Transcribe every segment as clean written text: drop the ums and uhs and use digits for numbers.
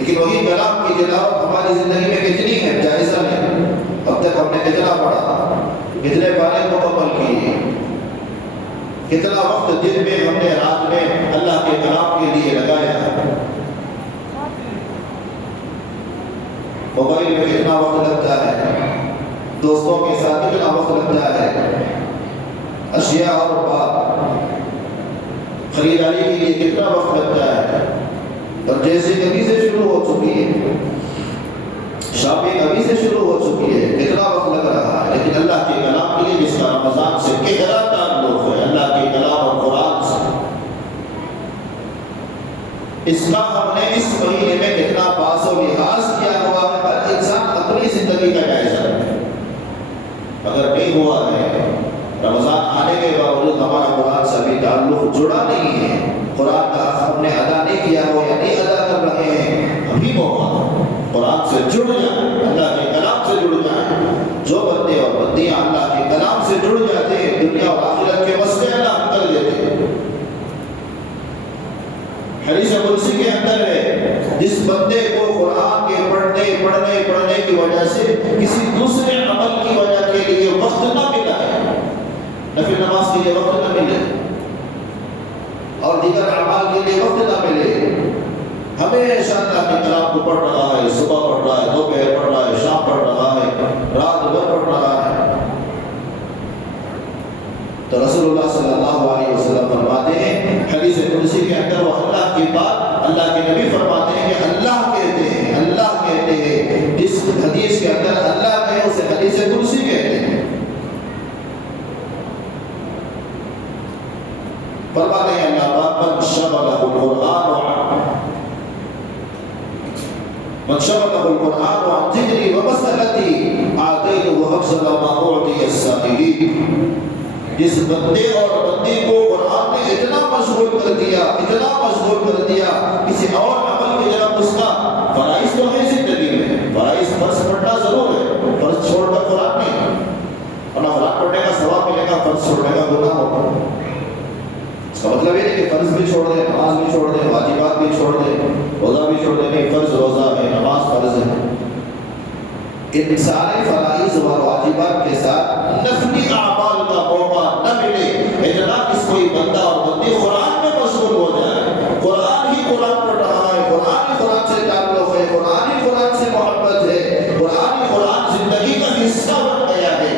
لیکن وہی کلام کی تلاوت ہماری زندگی میں کتنی ہے جائزہ لیں، اب تک ہم نے کتنا پڑھا، کتنے پارے مکمل کیے، کتنا وقت دن میں ہم نے رات میں اللہ کے کلام کے لیے لگایا، موبائل میں کتنا وقت لگتا ہے، دوستوں کے ساتھ کتنا وقت لگتا ہے، اشیاء اور بات خریداری کے لیے کتنا وقت لگتا ہے، اور جیسے کبھی سے شروع ہو چکی ہے، شاپنگ ابھی سے شروع ہو چکی ہے، کتنا وقت لگ رہا ہے، لیکن اللہ کے کلام کے لیے جس کا رمضان سے گہرا تعلق ہے، اللہ کے کلام اور قرآن سے، اس کا ہم نے اس مہینے میں کتنا پاس و لحاظ کیا ہوا ہے، ہر انسان اپنی زندگی کا جائزہ لے۔ اگر نہیں ہوا ہے، رمضان آنے کے باوجود ہمارا قرآن سے ابھی تعلق جڑا نہیں ہے، قرآن کا حق ہم نے ادا نہیں کیا ہو یا نہیں ادا کر رہے ہیں، ابھی موقع قرآن سے جڑ جائیں، اللہ کے کلام سے جڑ جائیں۔ جو بندے اور بندیاں اللہ کے کلام سے جڑ جاتے ہیں، دنیا اور آخرت کے مسئلے اللہ حل کر دیتے ہیں۔ حدیث قدسی کے اندر ہے، جس بندے کو قرآن کے پڑھنے کی وجہ سے کسی دوسرے عمل کی وجہ کے لیے وقت نہ ملا ہے، نفل نماز کے لیے وقت نہ ملے اور دیگر اعمال کے لیے وقت نہ ملے، ہمیشہ اللہ کے کلام کو پڑھ رہا ہے، صبح پڑھ رہا ہے، دوپہر پڑھ رہا ہے، شام پڑھ رہا ہے، رات بھر پڑھ رہا ہے، تو رسول اللہ صلی اللہ علیہ وسلم فرماتے ہیں حدیث قدسی کے اندر، وہ اللہ کی بات اللہ کے نبی فرماتے ہیں کہ اللہ کہتے ہیں، جس حدیث کے اندر اللہ کہے اسے حدیث قدسی کہتے ہیں۔ فرماتے ہیں اللہ پاک، من شغلہ القرآن عن ذکری ومسألتی آتیتہ افضل ما اعطی السائلین۔ جس بندے اور بندی کو قرآن نے اتنا مشغول کر دیا کسی اور عمل کی جناب، اس کا فرائض تو ہے زندگی میں، فرائض فرض پڑھنا ضرور ہے، فرض چھوڑ کر قرآن نہیں، ورنہ قرآن پڑھنے کا ثواب ملے گا، فرض چھوڑنے کا گناہ ہوگا۔ اس کا مطلب یہ ہے کہ فرض بھی چھوڑ دیں، نماز بھی چھوڑ دیں، واجبات بھی چھوڑ دیں، روزہ بھی چھوڑ دیں، نہیں فرض روزہ ہے، نماز فرض ہے۔ ان سارے فرائض و واجبات کے ساتھ نفلی اعمال کا موقع نہ ملے، اتنا کس کوئی بندہ اور بندی قرآن میں مشغول ہو جائے، قرآن ہی قرآن پڑھ رہا ہے، قرآن ہی قرآن سے تعلق ہے، قرآن ہی قرآن سے محبت ہے، قرآن ہی قرآن زندگی کا حصہ بن گیا ہے،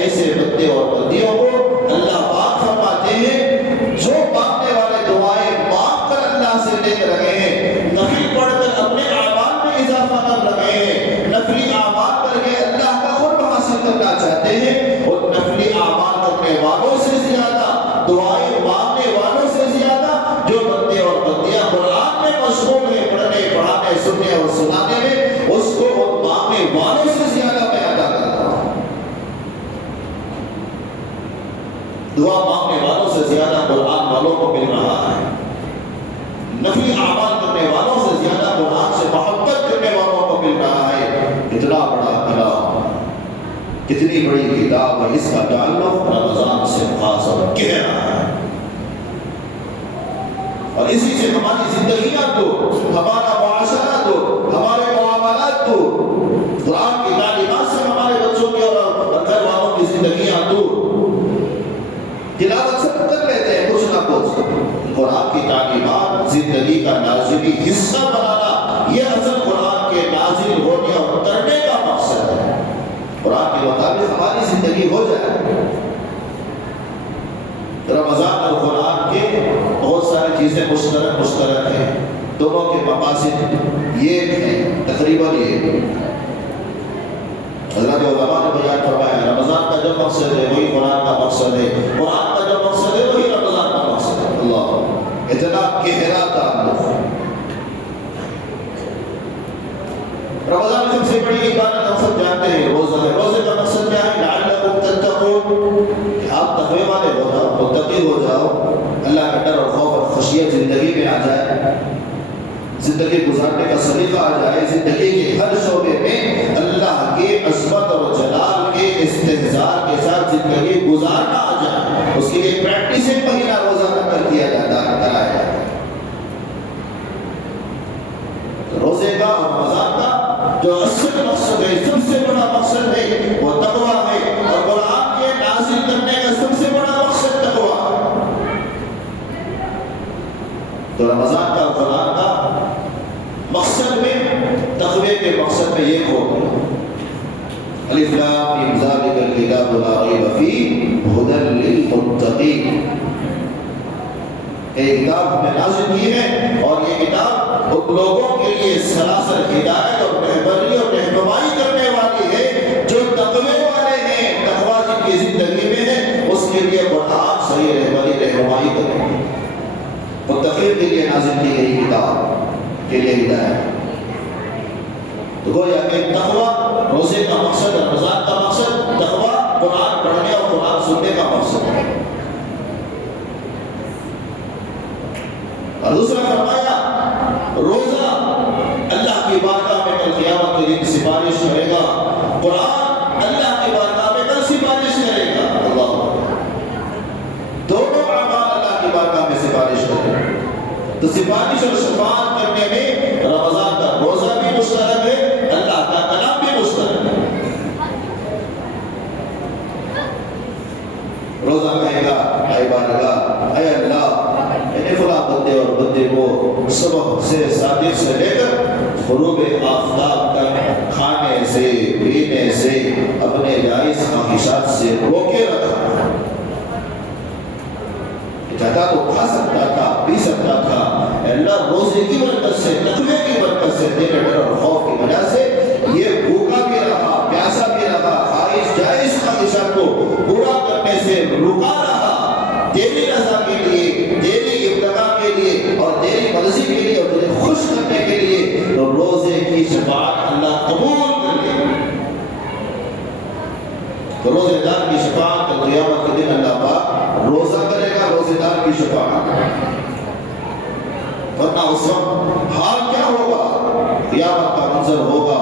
ایسے بندے اور بندیوں کو اللہ پاک فرماتے ہیں جو مانگنے والے دعائیں مانگ کر اللہ سے لے رہے ہیں، نفل پڑھ کر اپنے اعمال میں اضافہ کر رہے ہیں، نفلی اعمال کر کے اللہ کا قرب حاصل کرنا چاہتے ہیں، اور نفلی اعمال کرنے والوں سے زیادہ، دعائیں مانگنے والوں سے زیادہ جو بندے اور بندیاں قرآن میں مشغول ہیں، پڑھنے پڑھانے سننے اور سنانے میں، اس کو ان مانگنے والوں سے زیادہ میں ادا کرتا ہوں۔ دعا مانگنے والوں سے زیادہ قرآن والوں کو مل رہا ہے، نفلی اعمال کرنے والوں سے زیادہ قرآن سے محبت کرنے والوں کو مل رہا ہے۔ اتنا بڑا کلام، کتنی بڑی کتاب ہے، اس کا تعلق رمضان سے خاص اور گہرا ہے، اور اسی سے ہماری زندگیاں تو، ہمارا معاشرہ تو، ہمارے معاملات تو، قرآن کی تعلیمات سے ہمارے بچوں کی اور گھر والوں کی زندگیاں تو، تلاوت سب کر لیتے ہیں کچھ نہ کچھ، قرآن کی تعلیمات زندگی کا لازمی حصہ بنانا، یہ اصل قرآن کے نازل ہونے اور کرنے کا مقصد ہے۔ قرآن کے مطابق ہماری زندگی ہو جائے۔ رمضان اور قرآن کے بہت ساری چیزیں مشترک ہیں، دونوں کے مقاصد یہ ہیں، تقریباً یہ حضرت علماء نے بیان فرمایا، رمضان کا جو مقصد ہے وہی قرآن کا مقصد ہے، قرآن کا جو مقصد ہے وہی رمضان کا مقصد ہے۔ اللہ، اتنا گہرا تعلق ہے۔ رمضان میں سب سے بڑی عبادت ہم سب جانتے ہیں، روزہ ہے۔ روزے کا مقصد کیا ہے؟ لعلکم تتقون، کہ آپ تقوی والے ہو جاؤ، متقی ہو جاؤ، اللہ کا ڈر اور خوف اور خشیت زندگی میں آ جائے، زندگی گزارنے کا سلیقہ آ جائے، زندگی کے ہر شعبے میں اللہ کے عظمت اور جلال کے استحضار کے ساتھ زندگی گزارنا آ جائے، اس کے لیے پریکٹس ایک مہینہ روزہ کر کیا جاتا ہے، کرایا جاتا ہے۔ روزے کا اور رمضان کا جو اصل مقصد ہے، سب سے بڑا مقصد ہے وہ تقویٰ ہے، اور قرآن کے نازل کرنے کا سب سے بڑا مقصد تقویٰ ہے۔ تو رمضان کا قرآن کا مقصد میں تقوی کے مقصد میں یہ کھول الف لام میم ذالک الکتاب لا ریب فیہ ھدی للمتقین، یہ کتاب ہم نے نازل کی ہے اور یہ کتاب ان لوگوں کے لیے سراسر ہدایت اور رہبری اور رہنمائی کرنے والی ہے جو تقوی والے ہیں، تقویٰ جن کی زندگی میں ہے اس کے لیے قرآن صحیح رہبری رہنمائی کرے، متقین کے لیے نازل کی گئی کتاب کے لیے ہدایت۔ تو گویا کہ تقویٰ روزے کا مقصد، رمضان کا مقصد تقویٰ، قرآن پڑھنے اور قرآن سننے کا مقصد ہے۔ اور دوسرا فرمایا روزہ اللہ کی بارگاہ میں کل قیامت کے دن سفارش کرے گا، قرآن اللہ کی بارگاہ میں کل سفارش کرے گا۔ اللہ دونوں اعمال اللہ کی بارگاہ میں سفارش کرے گا۔ تو سفارش اور شفاعت کرنے میں رمضان کا روزہ بھی مشترک ہے، اللہ کا کلام بھی مشترک ہے۔ روزہ کہے گا اے بارگاہ، اے اللہ، فلاں بندے اور بندے کو صبح سے صادق سے لے کر غروب آفتاب تک کھانے سے پینے سے اپنے جائز خواہشات سے روکے رکھا، چاہتا تو کھا سکتا تھا، پی سکتا تھا، اللہ روزے کی برکت سے، تقوی کی برکت سے، تیرے ڈر اور خوف کی وجہ سے یہ بھوکا بھی رہا، پیاسا بھی رہا، خواہش جائز خواہشات کو پورا کرنے سے رکا رہا، تیری رضا کے لیے، تیری ابتغاء کے لیے اور تیری مرضی کے لیے اور تجھے خوش کرنے کے لیے، تو روزے کی شفاعت اللہ قبول کر لے۔ تو روزے دار کی شفاعت قیامت کے دن اللہ پاک روزہ کرے گا، روزے دار کی شفاعت، ورنہ اس وقت حال کیا ہوگا؟ قیامت کا منظر ہوگا،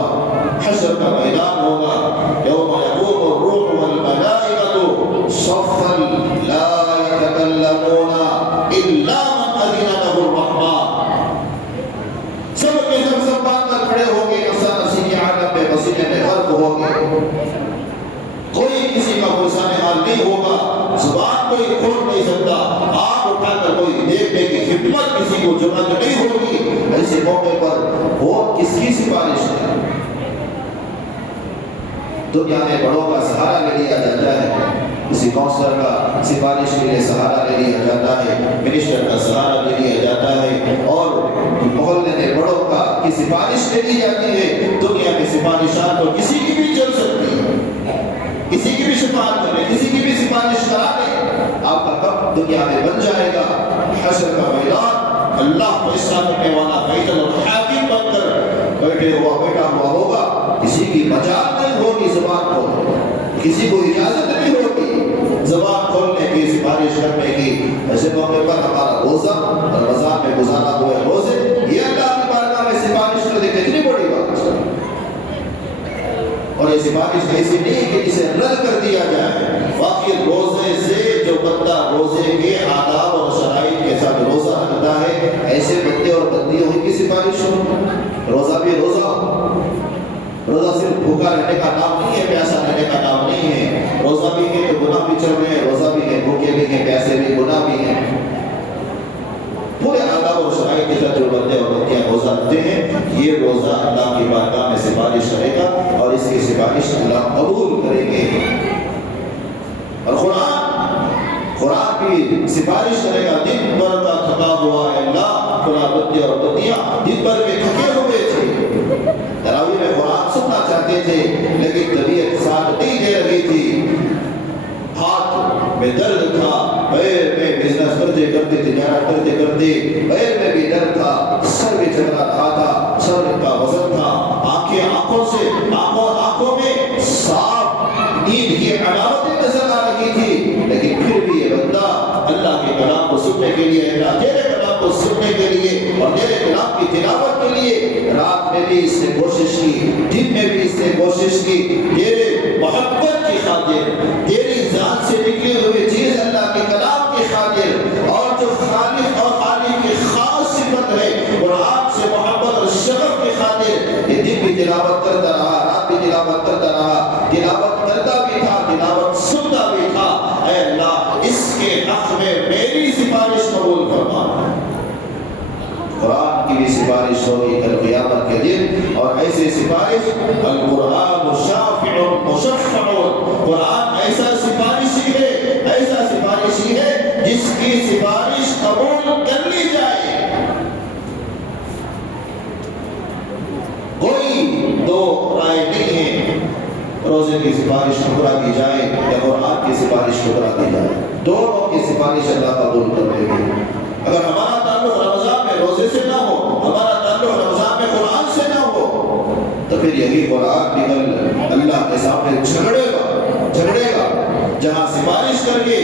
حشر کا میدان ہوگا، یوم یقوم الروح والملائکۃ صفا لا یتکلمون الا من اذن له الرحمن، سب کے سب بات کر کھڑے ہوں گے، نفسا نفسی کے عالم میں پسینے میں غرق ہوں گے، کوئی کسی کا گوسان حال نہیں ہوگا، زبان کوئی کھول نہیں سکتا، آنکھ اٹھا کر کوئی دیکھنے کی خدمت کسی کو ضرورت نہیں ہوگی۔ ایسے موقع پر وہ کس کی سفارش ہے؟ دنیا میں بڑوں کا سہارا لے لیا جاتا ہے، کسی کونسلر کا سفارش کے لیے سہارا لے لیا جاتا ہے، منسٹر کا سہارا لے لیا جاتا ہے، اور محلے میں بڑوں کا کی سفارش لے لی جاتی ہے۔ دنیا میں سفارشات تو کسی کی بھی چل سکتی ہے، کسی کی بھی شفاعت کرے، کسی کی بھی سفارش کرا دے، آپ کا کب دنیا میں بن جائے گا؟ حشر کا میدان اللہ کو فیصلہ کرنے والا فیصل اور حاکم بن کر بیٹھا ہوا ہوگا، کسی کی مجال نہیں ہوگی زبان کو، کسی کو اجازت نہیں ہوگی زبان کھولنے کی، سفارش کرنے کی۔ ایسے موقع پر ہمارا روزہ رمضان میں گزارا ہوئے روزے یہ اللہ کی بارگاہ میں سفارش کر دے، کتنی بڑی بات ہے۔ اور یہ سفارش ایسی نہیں کہ اسے رد کر دیا جائے، واقعی روزے سے جو بندہ روزے کے آداب اور شرائط کے ساتھ روزہ رکھتا ہے، ایسے بندے اور بندیوں کی سفارش ہو۔ روزہ بھی روزہ ہو، روزہ صرف بھوکا رہنے کا نام نہیں ہے، پیاسا رہنے کا نام نہیں ہے، روزہ بھی ہے تو گناہ بھی چل رہے ہیں، روزہ بھی ہے، بھوکے بھی ہیں، پیاسے بھی، گناہ بھی ہیں، پورے آداب اور شرائط کے ساتھ جو بندے اور بندیاں روزہ رکھتے ہیں، یہ روزہ اللہ کی بارگاہ میں سفارش کرے گا اور اس کی سفارش اللہ قبول کریں گے۔ اور قرآن بھی سفارش کرے گا، دن بھر کا تھکا ہوا ہے اللہ، فلاں بندے اور بندیاں دن بھر میں تھکے ہوئے تھے، تراویح میں قرآن سننا چاہتے تھے لیکن طبیعت ساتھ نہیں دے رہی تھی، ہاتھ میں درد تھا، پیر میں بزنس کرتے کرتے، تجارت کرتے کرتے پیر میں بھی درد تھا، سر بھی چکرا رہا تھا، سر کا وزن تھا، آنکھوں میں صاف نیند کی علامتیں نظر آ رہی تھی، لیکن پھر بھی یہ بندہ اللہ کے کلام کو سننے کے لیے، اللہ تیرے کلام کو سننے کے لیے اور تیرے کلام کی تلاوت کے لیے رات میں بھی اس نے کوشش کی، دن میں بھی اس نے کوشش کی، تیرے محبت کی خاطر، تیری ذات سے نکلی ہوئی چیز اللہ کے کلام کی خاطر، اور جو خالق اور خالق کی خاص صفت ہے قرآن سے محبت اور شغف کی خاطر سفارش ہوگی کل قیامت کے دن، اور ایسی سفارش القرآن شافع مشفع، قرآن ایسا سفارشی ہے، ایسا سفارشی ہے جس کی سفارش قبول کر لی جائے۔ کوئی دو رائے نہیں ہے، روزے کی سفارش ٹھکرا دی جائے یا قرآن کی سفارش ٹھکرا دی جائے، دونوں کی سفارش اللہ قبول کر لے گی۔ اگر ہمارا تعلق رمضان میں روزے سے نہ ہو، ہمارا تعلق رمضان میں قرآن سے نہ ہو، تو پھر یہی قرآن نکل اللہ کے سامنے جھگڑے گا، جہاں سفارش کر کے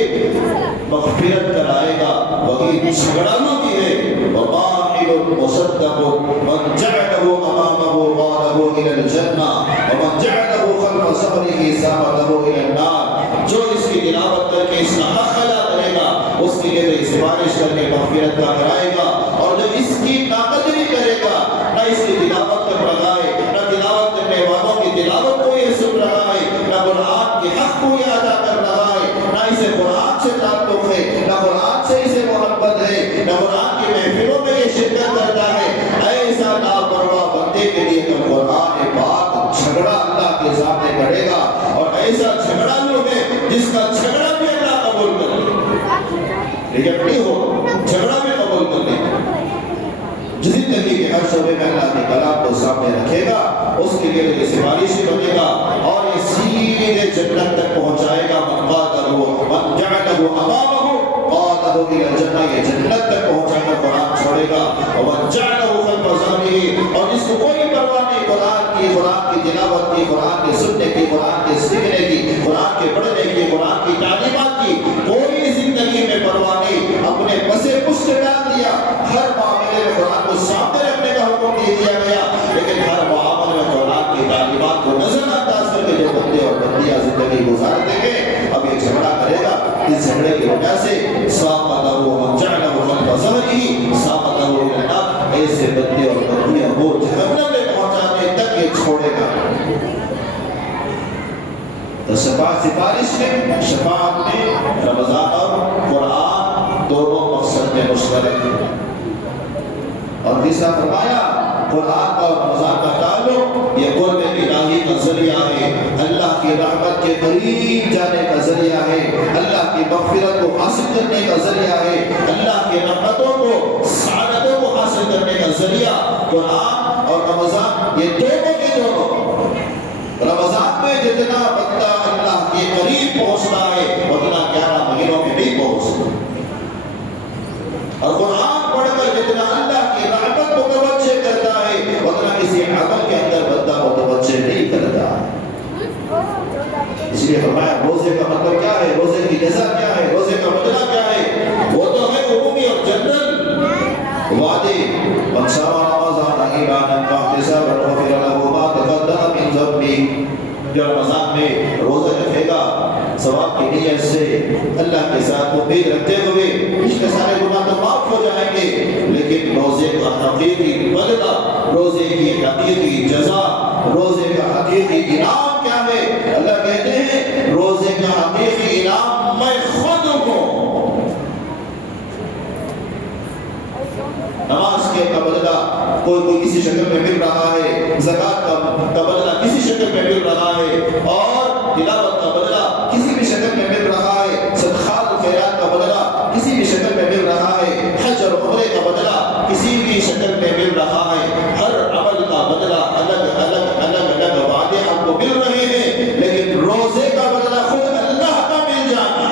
مغفرت کرائے گا وہی جھگڑالو بھی ہے۔ وَمَاحِلٌ مُصَدَّقٌ مَنْ جَعْلَهُ أَمَامَهُ قَادَهُ إِلَى الْجَنَّةِ وَمَنْ جَعْلَهُ خَلْفَ ظَهْرِهِ سَاقَهُ إِلَى النَّارِ، جو اس کی تلاوت کر کے اس کا حق ادا کرے گا اس کے لیے سفارش کر کے مغفرت کا کرائے گا، اور جو اس کی ناقدری کرے گا، نہ اس کی تلاوت کر رہا ہے، نہ تلاوت کرنے والوں کی تلاوت کو یہ سن رہا ہے، نہ قرآن کے حق کو یہ ادا کر رہا ہے، نہ اسے قرآن سے تعلق ہے، نہ قرآن سے اسے محبت ہے، نہ قرآن کی محفلوں میں یہ شرکت کرتا ہے، ایسا لاپرواہ بندے کے لیے تو قرآن پاک جھگڑا اللہ کے سامنے کرے گا، اور ایسا جھگڑا جو ہے جس کا جھگڑا بھی اللہ قبول کر لے، لیکن نہیں ہو جھگڑا بھی قبول کر لے، جس زندگی کے ہر شعبے میں اللہ کے کلام کو سامنے رکھے گا اس کے لیے یہ سفارشی بنے گا، اور یہ سیدھے جنت تک پہنچائے گا۔ من جعلہ امامہ قادہ الی الجنہ، یہ جنت تک پہنچائے گا، قرآن چھوڑے گا۔ ومن جعلہ خلف ظہرہ، اور جس کو کوئی پرواہ نہیں قرآن کی تلاوت کی، قرآن کے سننے کی، قرآن کے سیکھنے کی، قرآن کے پڑھنے کی، قرآن کی تعلیمات کی کوئی زندگی میں پرواہ نہیں، اپنے پسے پشت ڈال دیا، ہر معاملے میں قرآن کو سامنے رکھنے کا حکم دے دیا گیا، لیکن ہر معاملے میں قرآن کی تعلیمات کو نظر انداز کر کے جو بندے اور بندیاں زندگی گزارتے ہیں، اب یہ جھگڑا کرے گا، اس جھگڑے کی وجہ سے ساقطہ من جعلہ خلف ظہرہ ساقطہ الی النار، ایسے بندے اور بندیاں وہ جہنم میں پہنچانے تک یہ چھوڑے گا۔ تو سفارش میں، شفاعت میں رمضان اور قرآن دونوں مقصد میں مشترک ہیں، اور تیسرا فرمایا قرآن اور رمضان کا تعلق یہ قرب الہی کا ذریعہ ہے، اللہ کی رحمت کے قریب جانے کا ذریعہ ہے، اللہ کی مغفرت کو حاصل کرنے کا ذریعہ ہے، اللہ کی رحمتوں کو، سعادتوں کو حاصل کرنے کا ذریعہ قرآن اور رمضان، یہ دونوں کے دونوں۔ رمضان میں جتنا بندہ اللہ کے قریب پہنچتا ہے اتنا 11 مہینوں میں نہیں پہنچتا، اور قرآن پڑھ کر جتنا اللہ کی رحمت کو متوجہ کرتا ہے اتنا کسی عمل کے اندر بندہ متوجہ نہیں کرتا۔ اس لیے فرمایا روزے کا مطلب کیا ہے، روزے کی جزا کیا ہے، روزے کا بدلہ کیا ہے، وہ تو ہے عمومی اور جنرل وعدے۔ من صام رمضان ایمانا واحتسابا غفر له ما تقدم من ذنبه، جو رمضان میں روزہ رکھے گا ثواب کی نیت سے اللہ کے ساتھ امید رکھتے ہوئے اس کے سارے گناہ تو معاف ہو جائیں گے، لیکن روزے کا حقیقی بدلہ، روزے کی حقیقی جزا، روزے کا حقیقی انعام کیا ہے؟ اللہ کہتے ہیں روزے کا حقیقی انعام میں خود ہوں۔ نماز کے کا بدلہ کوئی کسی شکل میں مل رہا ہے، زکوٰۃ کا بدلہ کسی شکل میں مل رہا ہے، اور تلاوت کا بدلہ کسی بھی شکل میں مل رہا ہے، صدقات و خیرات کا بدلہ کسی بھی شکل میں مل رہا ہے، حج اور عمرے کا بدلہ کسی بھی شکل میں مل رہا ہے، ہر عمل کا بدلہ الگ الگ وعدے آپ کو مل رہے ہیں، لیکن روزے کا بدلہ خود اللہ کا مل جانا،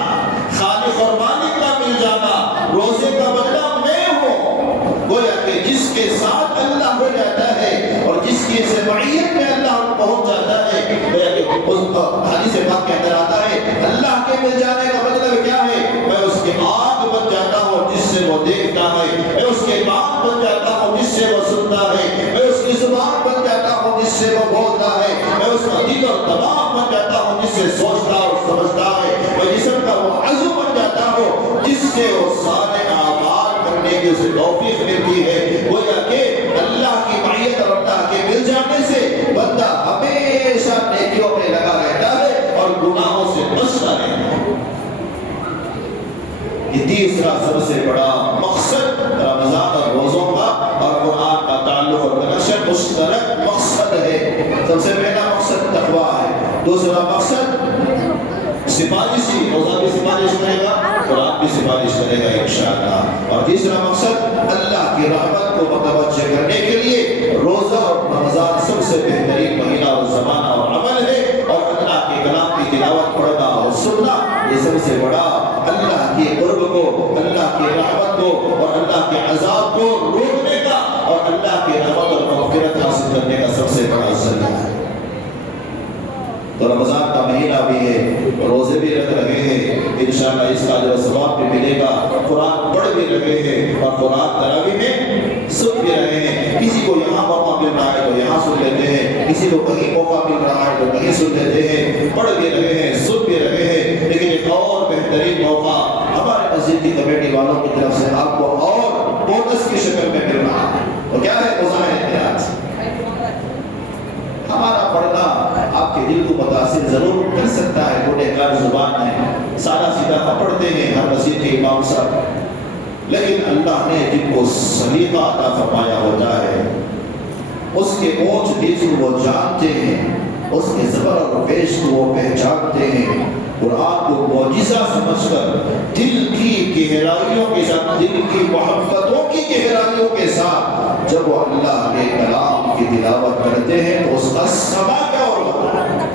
خالق اور مالک کا مل جانا، روزے کا بدلہ میں ہوں، گویا کہ جس کے ساتھ اللہ ہو جاتا ہے اور جس کی سمعیت میں اللہ پہنچ جاتا ہے، گویا کہ حدیث پاک کے اندر آتا ہے اللہ کے مل جانے کا مطلب کیا ہے؟ میں اس کی آنکھ بن جاتا ہوں جس سے وہ دیکھتا ہے، میں اس کے کان بن جاتا ہوں جس سے وہ سنتا ہے، میں اس کی زبان بن جاتا ہوں جس سے وہ بولتا ہے، میں اس کا دل اور دماغ بن جاتا ہوں جس سے سوچتا اور سمجھتا ہے، میں جسم کا وہ عضو بن جاتا ہوں جس سے وہ سارے اعمال کرنے کی اسے توفیق ملتی ہے۔ گویا کہ اللہ کی معیت اور اللہ کے مل جانے سے بندہ ہمیشہ نیکیوں میں لگا رہتا ہے اور گناہوں سے بچتا رہتا ہے۔ یہ تیسرا سب سے بڑا مقصد رمضان اور روزوں کا اور قرآن کا تعلق کا مقصد اللہ کی رحمت کو متوجہ کرنے کے لیے روزہ اور رمضان سب سے بہترین مہینہ اور زمانہ اور عمل ہے، اور اللہ کے کلام کی تلاوت پڑھنا اور سننا یہ سب سے بڑا اللہ کے قرب کو، اللہ کی رحمت کو اور اللہ کے عذاب کو روکنے کا اور اللہ کے رحمت اور مغفرت حاصل کرنے کا سب سے بڑا ذریعہ ہے۔ تو رمضان کا مہینہ بھی ہے، روزے بھی رکھ رہے ہیں، انشاءاللہ اس کا جو ثواب بھی ملے گا، قرآن پڑھ بھی رہے ہیں اور قرآن تراویح میں سن بھی رہے ہیں۔ کسی کو یہاں موقع مل رہا ہے تو یہاں سن لیتے ہیں، کسی کو کہیں موقع مل رہا ہے تو کہیں سن لیتے ہیں، پڑھ بھی رہے ہیں، سن بھی رہے ہیں۔ لیکن ایک اور بہترین موقع ہمارے مسجد کی کمیٹی والوں کی طرف سے آپ کو اور بونس کی شکل میں مل رہا ہے، وہ کیا ہے؟ مظاہرے ہمارا پڑھنا آپ کے دل کو متاثر ضرور کر سکتا ہے، بڑے کار زبان ہے، سادہ سیدھا پڑھتے ہیں ہر مسجد کے امام صاحب، لیکن اللہ نے جن کو سلیقہ عطا فرمایا ہوتا ہے اس کے اونچ نیچ کو وہ جانتے ہیں، اس کے زبر اور پیش کو وہ پہچانتے ہیں، قرآن کو معجزہ سمجھ کر دل کی گہرائیوں کے ساتھ، دل کی محبتوں کی گہرائیوں کے ساتھ جب وہ اللہ کے کلام کی تلاوت کرتے ہیں تو اس کا سما کیا اور ہوتا ہے،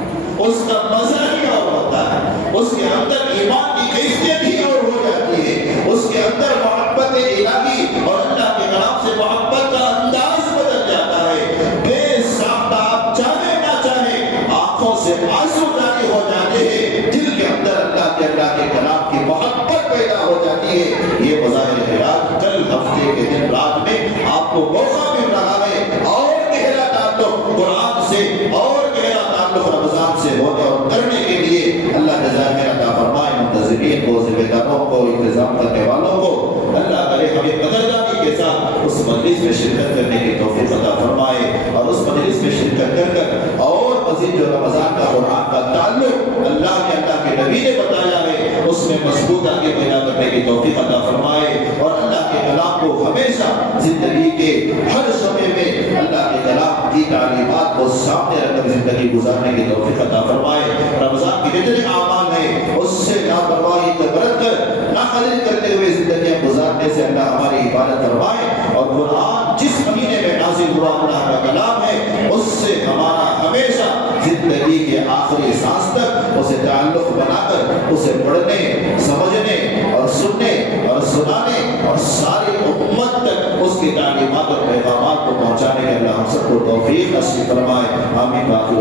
اس کا مزہ ہی اور ہوتا ہے، اس کے اندر ایمان کی کیفیت ہی اور ہو جاتی ہے، اس کے اندر محبت الہی اور اللہ کے کلام سے محبت کا انداز بدل جاتا ہے۔ بے ساختہ آپ چاہے نہ چاہے آنکھوں سے آنسو جاری ہو جاتے ہیں، دل کے اندر اللہ کے کلام کی محبت پیدا ہو جاتی ہے۔ یہ مظاہر خیرات کل ہفتے کے دن رات میں آپ کو موقع مل رہا ہے اور گہرا تعلق قرآن سے اور گہرا تعلق رمضان سے ہونے اور کرنے کے لیے اللہ جزائے عطا فرمائے۔ منتظرین کو، ذمہ داروں کو، انتظام کرنے والوں کو اللہ کرے ہمیں قدردانی کے ساتھ اس مجلس میں شرکت کرنے کی توفیق عطا فرمائے، اور اس مجلس میں شرکت کر اور مزید جو رمضان کا قرآن کا تعلق اللہ نے، اللہ کے نبی نے بتایا ہے اس میں مضبوط آگے پیدا کرنے کی توفیق عطا فرمائے، اور اللہ کے کلام کو ہمیشہ زندگی کے ہر شعبے میں اللہ کے کلام کی تعلیمات کو سامنے رکھ کر زندگی گزارنے کی توفیق عطا فرمائے۔ رمضان کے جتنے اعمال ہیں اس سے لاپرواہی برت کر ناخوالہ کرتے ہوئے زندگیاں گزارنے سے اللہ ہماری حفاظت فرمائے، اور قرآن جس مہینے میں نازل ہوا اللہ کا کلام ہے اس سے ہمارا ہمیشہ زندگی کے آخری سانس تک اسے تعلق بنا کر اسے پڑھنے، سمجھنے اور سننے اور سنانے اور ساری امت تک اس کی تعلیمات اور پیغامات کو پہنچانے کے اللہ ہم سب کو توفیق نصیب فرمائے۔ آمین۔ باقی